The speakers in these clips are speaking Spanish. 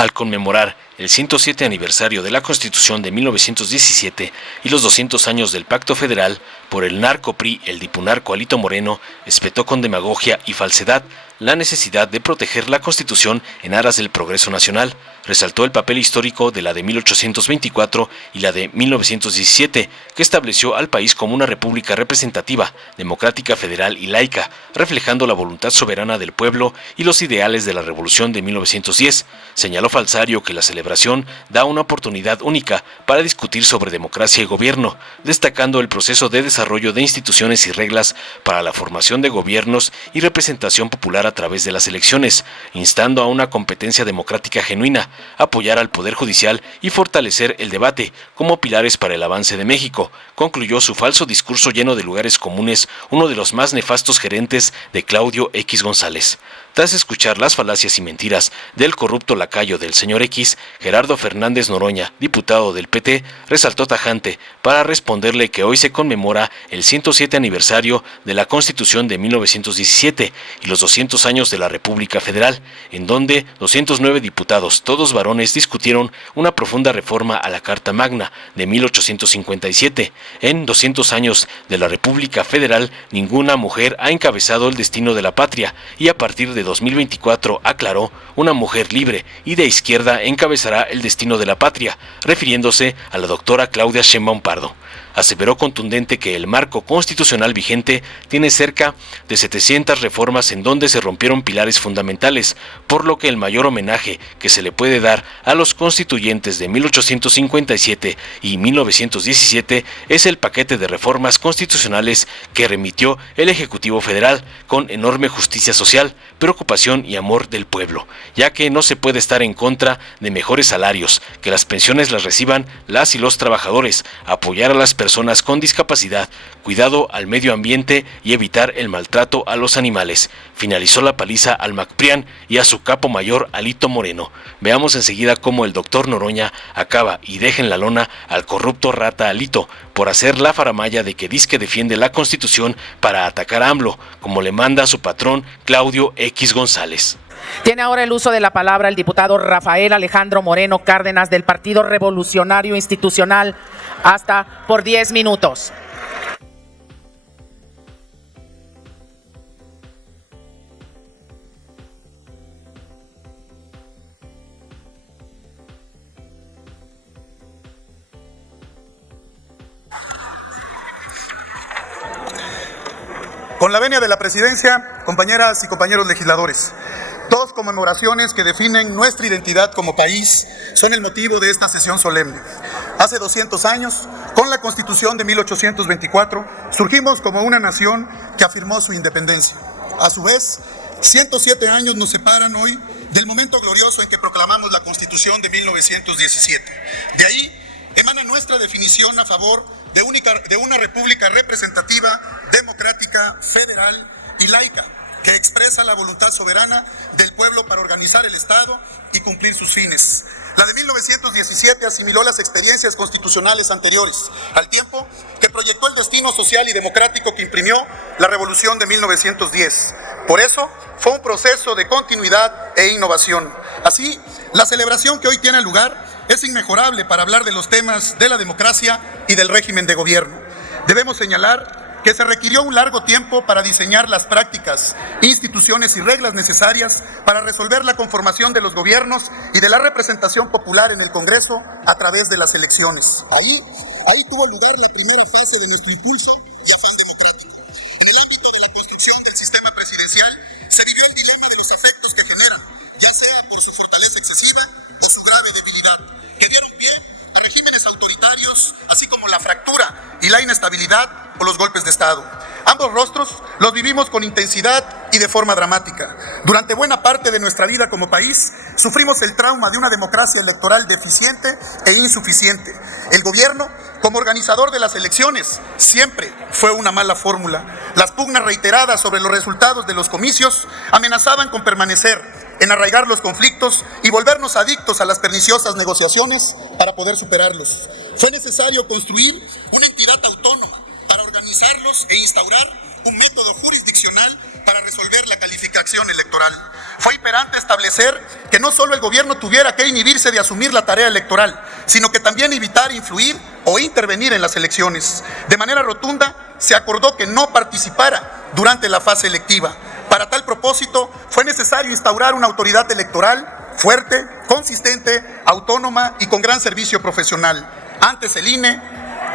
Al conmemorar el 107 aniversario de la Constitución de 1917 y los 200 años del Pacto Federal, por el narco-PRI, el dipunarco Alito Moreno espetó con demagogia y falsedad la necesidad de proteger la Constitución en aras del progreso nacional. Resaltó el papel histórico de la de 1824 y la de 1917, que estableció al país como una república representativa, democrática, federal y laica, reflejando la voluntad soberana del pueblo y los ideales de la Revolución de 1910. Señaló Falsario que la celebración da una oportunidad única para discutir sobre democracia y gobierno, destacando el proceso de desarrollo de instituciones y reglas para la formación de gobiernos y representación popular a través de las elecciones, instando a una competencia democrática genuina, apoyar al Poder Judicial y fortalecer el debate como pilares para el avance de México. Concluyó su falso discurso lleno de lugares comunes, uno de los más nefastos gerentes de Claudio X González. Tras escuchar las falacias y mentiras del corrupto lacayo del señor X, Gerardo Fernández Noroña, diputado del PT, resaltó tajante para responderle que hoy se conmemora el 107 aniversario de la Constitución de 1917 y los 200 años de la República Federal, en donde 209 diputados, todos varones, discutieron una profunda reforma a la Carta Magna de 1857. En 200 años de la República Federal, ninguna mujer ha encabezado el destino de la patria y a partir de 2024, aclaró, una mujer libre y de izquierda encabezará el destino de la patria, refiriéndose a la doctora Claudia Sheinbaum Pardo. Aseveró contundente que el marco constitucional vigente tiene cerca de 700 reformas en donde se rompieron pilares fundamentales, por lo que el mayor homenaje que se le puede dar a los constituyentes de 1857 y 1917 es el paquete de reformas constitucionales que remitió el Ejecutivo Federal con enorme justicia social, preocupación y amor del pueblo, ya que no se puede estar en contra de mejores salarios, que las pensiones las reciban las y los trabajadores, apoyar a las personas con discapacidad, cuidado al medio ambiente y evitar el maltrato a los animales. Finalizó la paliza al MacPrián y a su capo mayor Alito Moreno. Veamos enseguida cómo el doctor Noroña acaba y deja en la lona al corrupto rata Alito por hacer la faramalla de que dizque defiende la Constitución para atacar a AMLO, como le manda a su patrón Claudio X González. Tiene ahora el uso de la palabra el diputado Rafael Alejandro Moreno Cárdenas del Partido Revolucionario Institucional, hasta por 10 minutos. Con la venia de la presidencia, compañeras y compañeros legisladores, dos conmemoraciones que definen nuestra identidad como país son el motivo de esta sesión solemne. Hace 200 años, con la Constitución de 1824, surgimos como una nación que afirmó su independencia. A su vez, 107 años nos separan hoy del momento glorioso en que proclamamos la Constitución de 1917. De ahí emana nuestra definición a favor de una república representativa, democrática, federal y laica, que expresa la voluntad soberana del pueblo para organizar el Estado y cumplir sus fines. La de 1917 asimiló las experiencias constitucionales anteriores, al tiempo que proyectó el destino social y democrático que imprimió la Revolución de 1910. Por eso, fue un proceso de continuidad e innovación. Así, la celebración que hoy tiene lugar es inmejorable para hablar de los temas de la democracia y del régimen de gobierno. Debemos señalar que se requirió un largo tiempo para diseñar las prácticas, instituciones y reglas necesarias para resolver la conformación de los gobiernos y de la representación popular en el Congreso a través de las elecciones. Ahí tuvo lugar la primera fase de nuestro impulso y afán democrático. En el ámbito de la construcción del sistema presidencial se vivió el dilema de los efectos que genera, ya sea por su fortaleza excesiva o su grave debilidad, que dieron pie a regímenes autoritarios, así como la fractura y la inestabilidad o los golpes de Estado. Ambos rostros los vivimos con intensidad y de forma dramática. Durante buena parte de nuestra vida como país, sufrimos el trauma de una democracia electoral deficiente e insuficiente. El gobierno, como organizador de las elecciones, siempre fue una mala fórmula. Las pugnas reiteradas sobre los resultados de los comicios amenazaban con permanecer, enarraigar los conflictos y volvernos adictos a las perniciosas negociaciones para poder superarlos. Fue necesario construir una entidad autónoma para organizarlos e instaurar un método jurisdiccional para resolver la calificación electoral. Fue imperante establecer que no solo el gobierno tuviera que inhibirse de asumir la tarea electoral, sino que también evitar influir o intervenir en las elecciones. De manera rotunda, se acordó que no participara durante la fase electiva. Para tal propósito, fue necesario instaurar una autoridad electoral fuerte, consistente, autónoma y con gran servicio profesional. Antes el INE,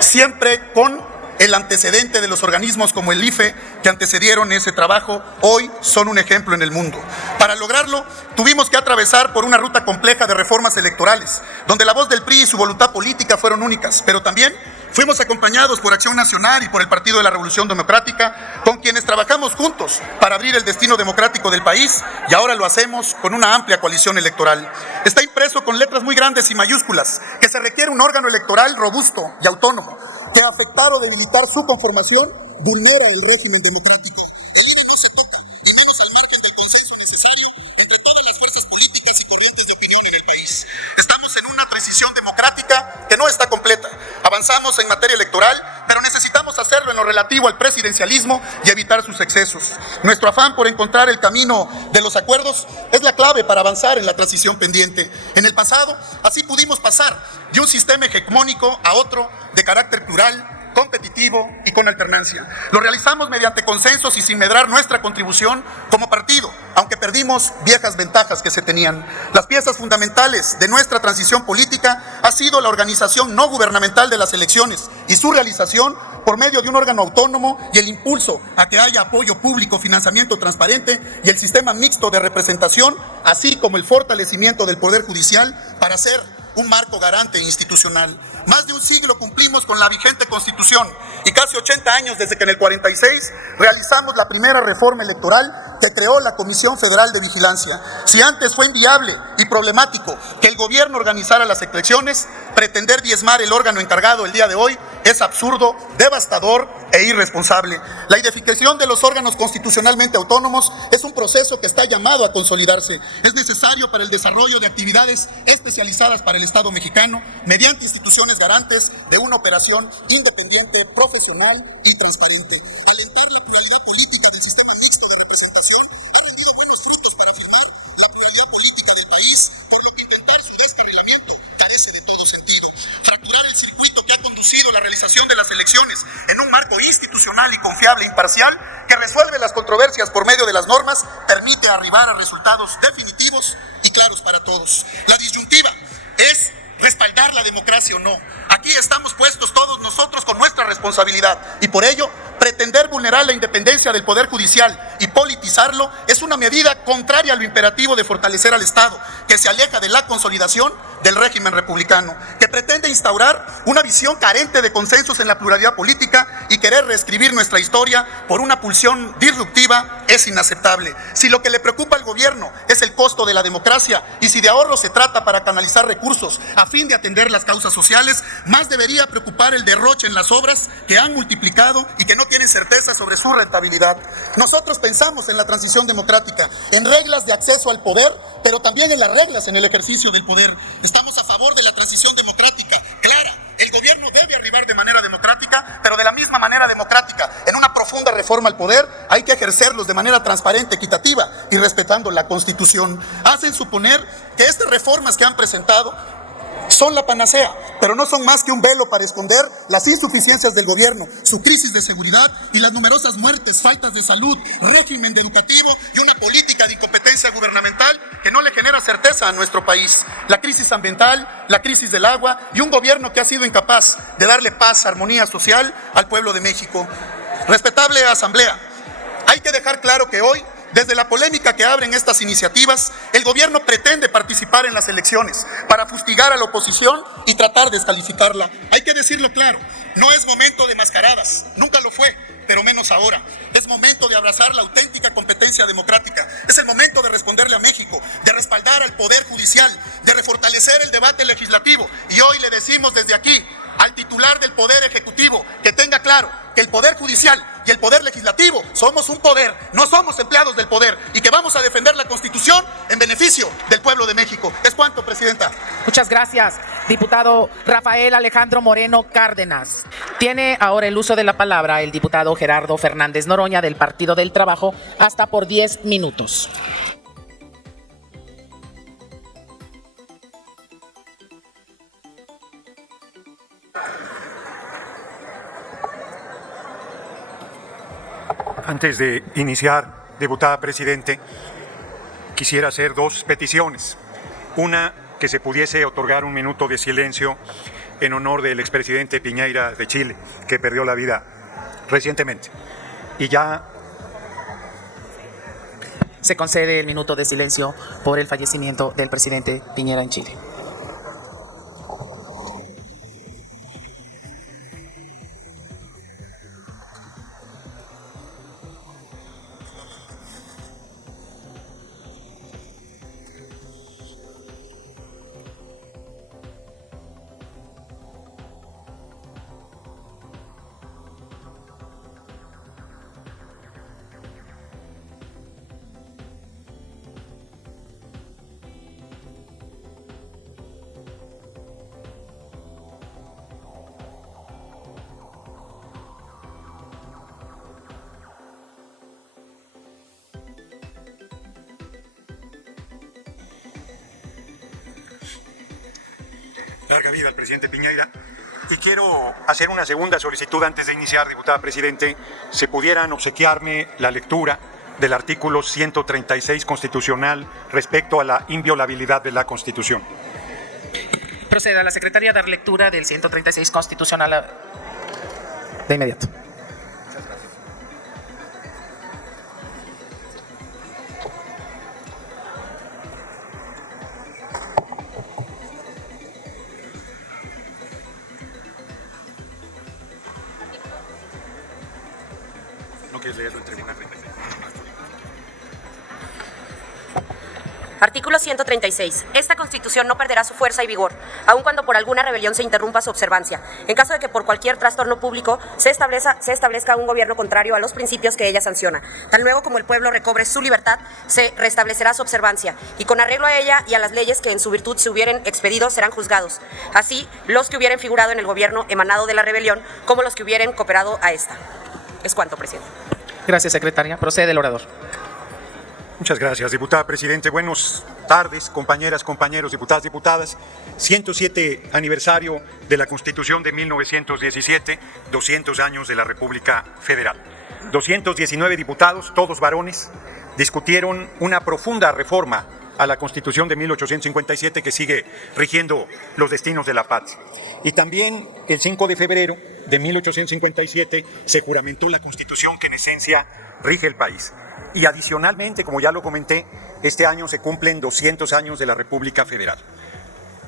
siempre con el antecedente de los organismos como el IFE que antecedieron ese trabajo, hoy son un ejemplo en el mundo. Para lograrlo, tuvimos que atravesar por una ruta compleja de reformas electorales, donde la voz del PRI y su voluntad política fueron únicas, pero también fuimos acompañados por Acción Nacional y por el Partido de la Revolución Democrática, con quienes trabajamos juntos para abrir el destino democrático del país, y ahora lo hacemos con una amplia coalición electoral. Está impreso con letras muy grandes y mayúsculas que se requiere un órgano electoral robusto y autónomo, que afectar o debilitar su conformación vulnera el régimen democrático. El INE no se toca, y menos al margen del consenso necesario entre todas las fuerzas políticas y corrientes de opinión en el país. Estamos en una transición democrática que no está completa. Avanzamos en materia electoral, pero necesitamos hacerlo en lo relativo al presidencialismo y evitar sus excesos. Nuestro afán por encontrar el camino de los acuerdos es la clave para avanzar en la transición pendiente. En el pasado, así pudimos pasar de un sistema hegemónico a otro de carácter plural, competitivo y con alternancia. Lo realizamos mediante consensos y sin medrar nuestra contribución como partido, aunque perdimos viejas ventajas que se tenían. Las piezas fundamentales de nuestra transición política ha sido la organización no gubernamental de las elecciones y su realización por medio de un órgano autónomo y el impulso a que haya apoyo público, financiamiento transparente y el sistema mixto de representación, así como el fortalecimiento del Poder Judicial para hacer un marco garante institucional. Más de un siglo cumplimos con la vigente Constitución y casi 80 años desde que en el 46 realizamos la primera reforma electoral que creó la Comisión Federal de Vigilancia. Si antes fue inviable y problemático que el gobierno organizara las elecciones, pretender diezmar el órgano encargado el día de hoy es absurdo, devastador e irresponsable. La identificación de los órganos constitucionalmente autónomos es un proceso que está llamado a consolidarse. Es necesario para el desarrollo de actividades especializadas para el Estado mexicano mediante instituciones garantes de una operación independiente, profesional y transparente. Alentar la pluralidad política del sistema mixto de representación ha rendido buenos frutos para afirmar la pluralidad política del país, por lo que intentar su descarrilamiento carece de todo sentido. Fracturar el circuito que ha conducido la realización de las elecciones en un marco institucional y confiable e imparcial que resuelve las controversias por medio de las normas permite arribar a resultados definitivos y claros para todos. La disyuntiva es respaldar la democracia o no. Aquí estamos puestos todos nosotros con nuestra responsabilidad y por ello pretender vulnerar la independencia del Poder Judicial y politizarlo es una medida contraria a lo imperativo de fortalecer al Estado, que se aleja de la consolidación del régimen republicano, que pretende instaurar una visión carente de consensos en la pluralidad política y querer reescribir nuestra historia por una pulsión disruptiva es inaceptable. Si lo que le preocupa al gobierno es el costo de la democracia y si de ahorro se trata para canalizar recursos a fin de atender las causas sociales, más debería preocupar el derroche en las obras que han multiplicado y que no tienen certeza sobre su rentabilidad. Nosotros pensamos en la transición democrática, en reglas de acceso al poder, pero también en las reglas en el ejercicio del poder. Estamos a favor de la transición democrática, clara. El gobierno debe arribar de manera democrática, pero de la misma manera democrática. En una profunda reforma al poder hay que ejercerlos de manera transparente, equitativa y respetando la Constitución. Hacen suponer que estas reformas que han presentado son la panacea, pero no son más que un velo para esconder las insuficiencias del gobierno, su crisis de seguridad y las numerosas muertes, faltas de salud, régimen educativo y una política de incompetencia gubernamental que no le genera certeza a nuestro país. La crisis ambiental, la crisis del agua y un gobierno que ha sido incapaz de darle paz, armonía social al pueblo de México. Respetable Asamblea, hay que dejar claro que hoy, desde la polémica que abren estas iniciativas, el gobierno pretende participar en las elecciones para fustigar a la oposición y tratar de descalificarla. Hay que decirlo claro, no es momento de mascaradas, nunca lo fue, pero menos ahora. Es momento de abrazar la auténtica competencia democrática. Es el momento de responderle a México, de respaldar al Poder Judicial, de refortalecer el debate legislativo. Y hoy le decimos desde aquí al titular del Poder Ejecutivo que tenga claro que el Poder Judicial y el Poder Legislativo somos un poder, no somos empleados del poder y que vamos a defender la Constitución en beneficio del pueblo de México. Es cuanto, Presidenta. Muchas gracias, diputado Rafael Alejandro Moreno Cárdenas. Tiene ahora el uso de la palabra el diputado Gerardo Fernández Noroña del Partido del Trabajo hasta por 10 minutos. Antes de iniciar, diputada Presidente, quisiera hacer dos peticiones. Una, que se pudiese otorgar un minuto de silencio en honor del expresidente Piñera de Chile, que perdió la vida recientemente. Y ya se concede el minuto de silencio por el fallecimiento del presidente Piñera en Chile. larga vida al presidente Piñera. Y quiero hacer una segunda solicitud antes de iniciar, diputada Presidente, si pudieran obsequiarme la lectura del artículo 136 constitucional respecto a la inviolabilidad de la Constitución. Proceda a la Secretaría a dar lectura del 136 constitucional de inmediato. ¿No quieres leerlo en tribuna? Artículo 136. Esta Constitución no perderá su fuerza y vigor, aun cuando por alguna rebelión se interrumpa su observancia, en caso de que por cualquier trastorno público se establezca un gobierno contrario a los principios que ella sanciona. Tan luego como el pueblo recobre su libertad, se restablecerá su observancia, y con arreglo a ella y a las leyes que en su virtud se hubieren expedido serán juzgados, así los que hubieren figurado en el gobierno emanado de la rebelión, como los que hubieren cooperado a esta. Es cuanto, presidente. Gracias, secretaria. Procede el orador. Muchas gracias, diputada Presidente. Buenas tardes, compañeras, compañeros, diputadas, diputadas. 107 aniversario de la Constitución de 1917, 200 años de la República Federal. 219 diputados, todos varones, discutieron una profunda reforma a la Constitución de 1857 que sigue rigiendo los destinos de la patria. Y también el 5 de febrero de 1857 se juramentó la Constitución que en esencia rige el país. Y adicionalmente, como ya lo comenté, este año se cumplen 200 años de la República Federal.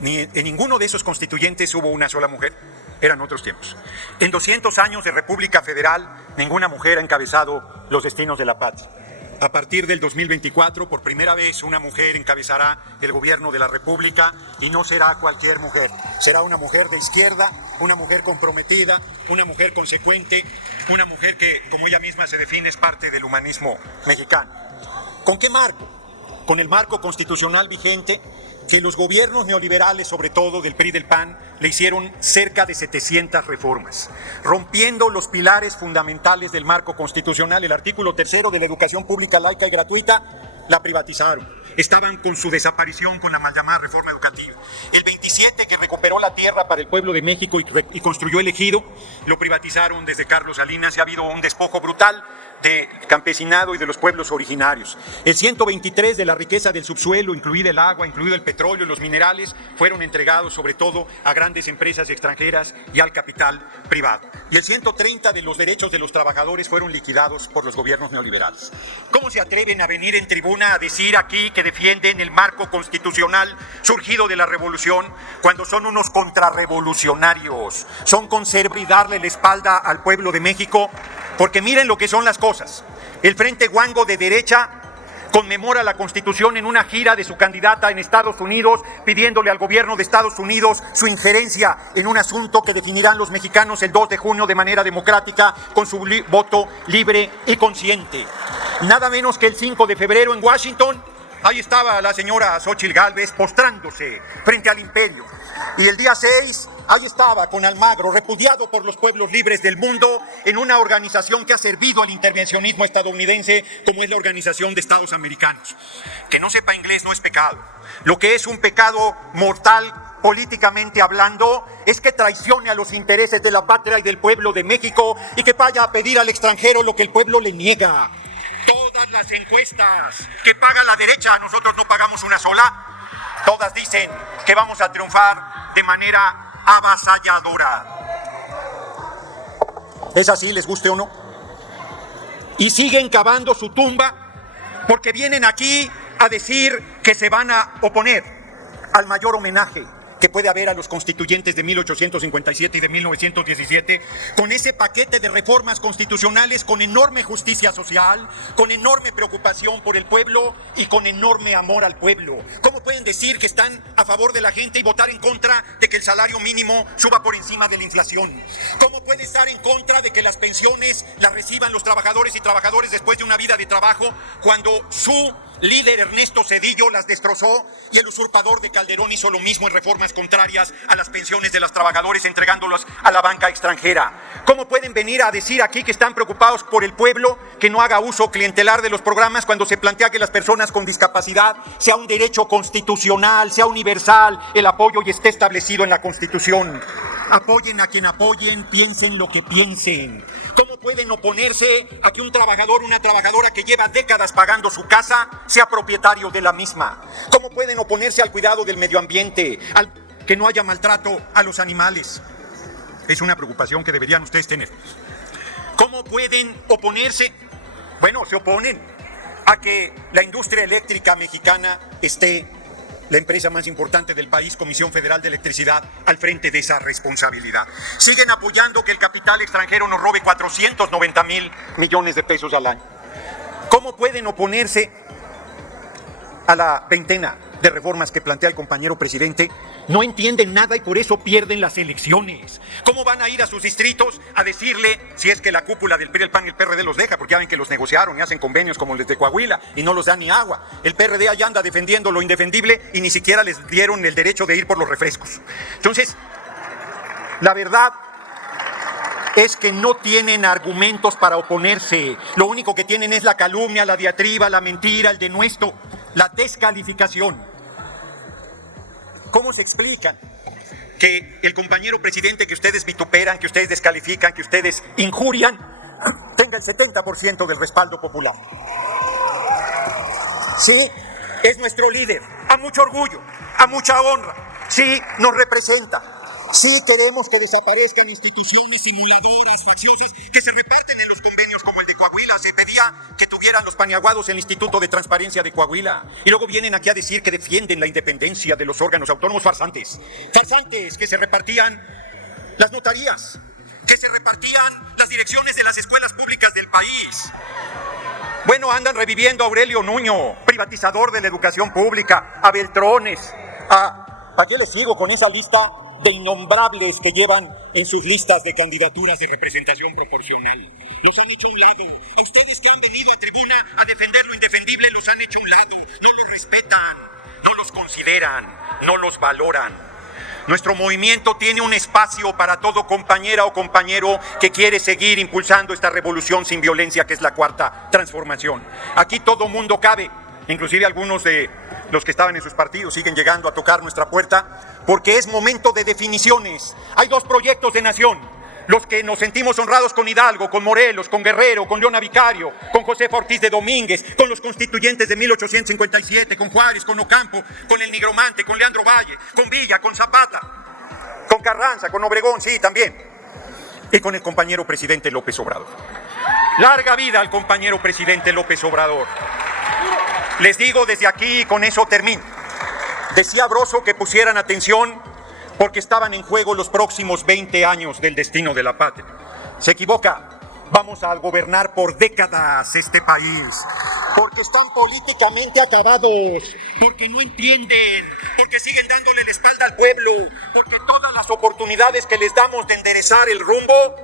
En ninguno de esos constituyentes hubo una sola mujer, eran otros tiempos. En 200 años de República Federal, ninguna mujer ha encabezado los destinos de la patria. A partir del 2024, por primera vez, una mujer encabezará el gobierno de la República y no será cualquier mujer. Será una mujer de izquierda, una mujer comprometida, una mujer consecuente, una mujer que, como ella misma se define, es parte del humanismo mexicano. ¿Con qué marco? Con el marco constitucional vigente que los gobiernos neoliberales, sobre todo del PRI y del PAN, le hicieron cerca de 700 reformas, rompiendo los pilares fundamentales del marco constitucional. El artículo 3 de la educación pública, laica y gratuita, la privatizaron. Estaban con su desaparición con la mal llamada reforma educativa. El 27, que recuperó la tierra para el pueblo de México y construyó el ejido, lo privatizaron desde Carlos Salinas y ha habido un despojo brutal del campesinado y de los pueblos originarios. El 123 de la riqueza del subsuelo, incluida el agua, incluido el petróleo y los minerales, fueron entregados sobre todo a grandes empresas extranjeras y al capital privado. Y el 130 de los derechos de los trabajadores fueron liquidados por los gobiernos neoliberales. ¿Cómo se atreven a venir en tribuna a decir aquí que defienden el marco constitucional surgido de la revolución cuando son unos contrarrevolucionarios? Son conservadores y darle la espalda al pueblo de México. Porque miren lo que son las cosas. El Frente Guango de derecha conmemora la Constitución en una gira de su candidata en Estados Unidos, pidiéndole al gobierno de Estados Unidos su injerencia en un asunto que definirán los mexicanos el 2 de junio de manera democrática con su voto libre y consciente. Nada menos que el 5 de febrero en Washington, ahí estaba la señora Xóchitl Gálvez postrándose frente al imperio. Y el día 6, ahí estaba con Almagro, repudiado por los pueblos libres del mundo, en una organización que ha servido al intervencionismo estadounidense, como es la Organización de Estados Americanos. Que no sepa inglés no es pecado. Lo que es un pecado mortal, políticamente hablando, es que traicione a los intereses de la patria y del pueblo de México y que vaya a pedir al extranjero lo que el pueblo le niega. Todas las encuestas que paga la derecha, nosotros no pagamos una sola, todas dicen que vamos a triunfar de manera avasalladora. ¿Es así, les guste o no? Y siguen cavando su tumba porque vienen aquí a decir que se van a oponer al mayor homenaje que puede haber a los constituyentes de 1857 y de 1917, con ese paquete de reformas constitucionales con enorme justicia social, con enorme preocupación por el pueblo y con enorme amor al pueblo. ¿Cómo pueden decir que están a favor de la gente y votar en contra de que el salario mínimo suba por encima de la inflación? ¿Cómo pueden estar en contra de que las pensiones las reciban los trabajadores y trabajadoras después de una vida de trabajo, cuando su líder Ernesto Zedillo las destrozó y el usurpador de Calderón hizo lo mismo en reformas contrarias a las pensiones de los trabajadores, entregándolas a la banca extranjera? ¿Cómo pueden venir a decir aquí que están preocupados por el pueblo, que no haga uso clientelar de los programas, cuando se plantea que las personas con discapacidad sea un derecho constitucional, sea universal el apoyo y esté establecido en la Constitución? Apoyen a quien apoyen, piensen lo que piensen. ¿Cómo pueden oponerse a que un trabajador, una trabajadora que lleva décadas pagando su casa, sea propietario de la misma? ¿Cómo pueden oponerse al cuidado del medio ambiente, al que no haya maltrato a los animales? Es una preocupación que deberían ustedes tener. ¿Cómo pueden oponerse? Bueno, se oponen a que la industria eléctrica mexicana esté, la empresa más importante del país, Comisión Federal de Electricidad, al frente de esa responsabilidad. Siguen apoyando que el capital extranjero nos robe 490,000 millones de pesos al año. ¿Cómo pueden oponerse a la veintena de reformas que plantea el compañero presidente? No entienden nada y por eso pierden las elecciones. ¿Cómo van a ir a sus distritos a decirle, si es que la cúpula del PRI, el PAN y el PRD los deja, porque ya ven que los negociaron y hacen convenios como los de Coahuila y no los dan ni agua? El PRD allá anda defendiendo lo indefendible y ni siquiera les dieron el derecho de ir por los refrescos. Entonces, la verdad es que no tienen argumentos para oponerse. Lo único que tienen es la calumnia, la diatriba, la mentira, el denuesto, la descalificación. ¿Cómo se explican que el compañero presidente que ustedes vituperan, que ustedes descalifican, que ustedes injurian, tenga el 70% del respaldo popular? Sí, es nuestro líder, a mucho orgullo, a mucha honra. Sí, nos representa. Sí, queremos que desaparezcan instituciones simuladoras, facciosas, que se reparten en los convenios como el de Coahuila. Se pedía que tuvieran los paniaguados el Instituto de Transparencia de Coahuila. Y luego vienen aquí a decir que defienden la independencia de los órganos autónomos. Farsantes. Farsantes, que se repartían las notarías, que se repartían las direcciones de las escuelas públicas del país. Bueno, andan reviviendo a Aurelio Nuño, privatizador de la educación pública, a Beltrones, ¿a qué les sigo con esa lista de innombrables que llevan en sus listas de candidaturas de representación proporcional? Los han hecho a un lado. A ustedes que han venido a tribuna a defender lo indefendible, los han hecho a un lado. No los respetan, no los consideran, no los valoran. Nuestro movimiento tiene un espacio para todo compañera o compañero que quiere seguir impulsando esta revolución sin violencia, que es la Cuarta Transformación. Aquí todo mundo cabe. Inclusive algunos de los que estaban en sus partidos siguen llegando a tocar nuestra puerta, porque es momento de definiciones. Hay dos proyectos de nación: los que nos sentimos honrados con Hidalgo, con Morelos, con Guerrero, con Leona Vicario, con Josefa Ortiz de Domínguez, con los constituyentes de 1857, con Juárez, con Ocampo, con el Nigromante, con Leandro Valle, con Villa, con Zapata, con Carranza, con Obregón, sí, también, y con el compañero presidente López Obrador. Larga vida al compañero presidente López Obrador. Les digo desde aquí, y con eso termino. Decía Broso que pusieran atención porque estaban en juego los próximos 20 años del destino de la patria. Se equivoca. Vamos a gobernar por décadas este país, porque están políticamente acabados, porque no entienden, porque siguen dándole la espalda al pueblo, porque todas las oportunidades que les damos de enderezar el rumbo,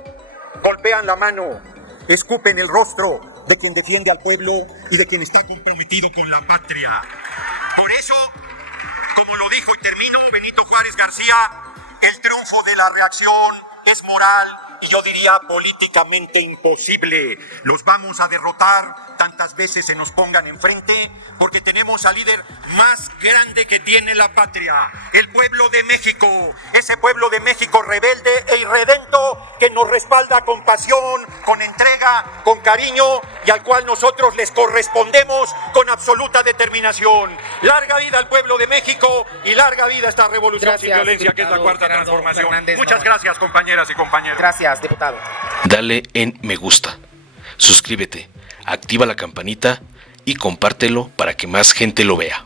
golpean la mano, escupen el rostro de quien defiende al pueblo y de quien está comprometido con la patria. Por eso, como lo dijo y termino Benito Juárez García, el triunfo de la reacción es moral y yo diría políticamente imposible. Los vamos a derrotar tantas veces se nos pongan enfrente, porque tenemos al líder más grande que tiene la patria, el pueblo de México, ese pueblo de México rebelde e irredento que nos respalda con pasión, con entrega, con cariño y al cual nosotros les correspondemos con absoluta determinación. Larga vida al pueblo de México y larga vida a esta revolución sin violencia que es la cuarta transformación. Muchas gracias, compañeras y compañeros. Gracias, diputado. Dale en me gusta, suscríbete, activa la campanita y compártelo para que más gente lo vea.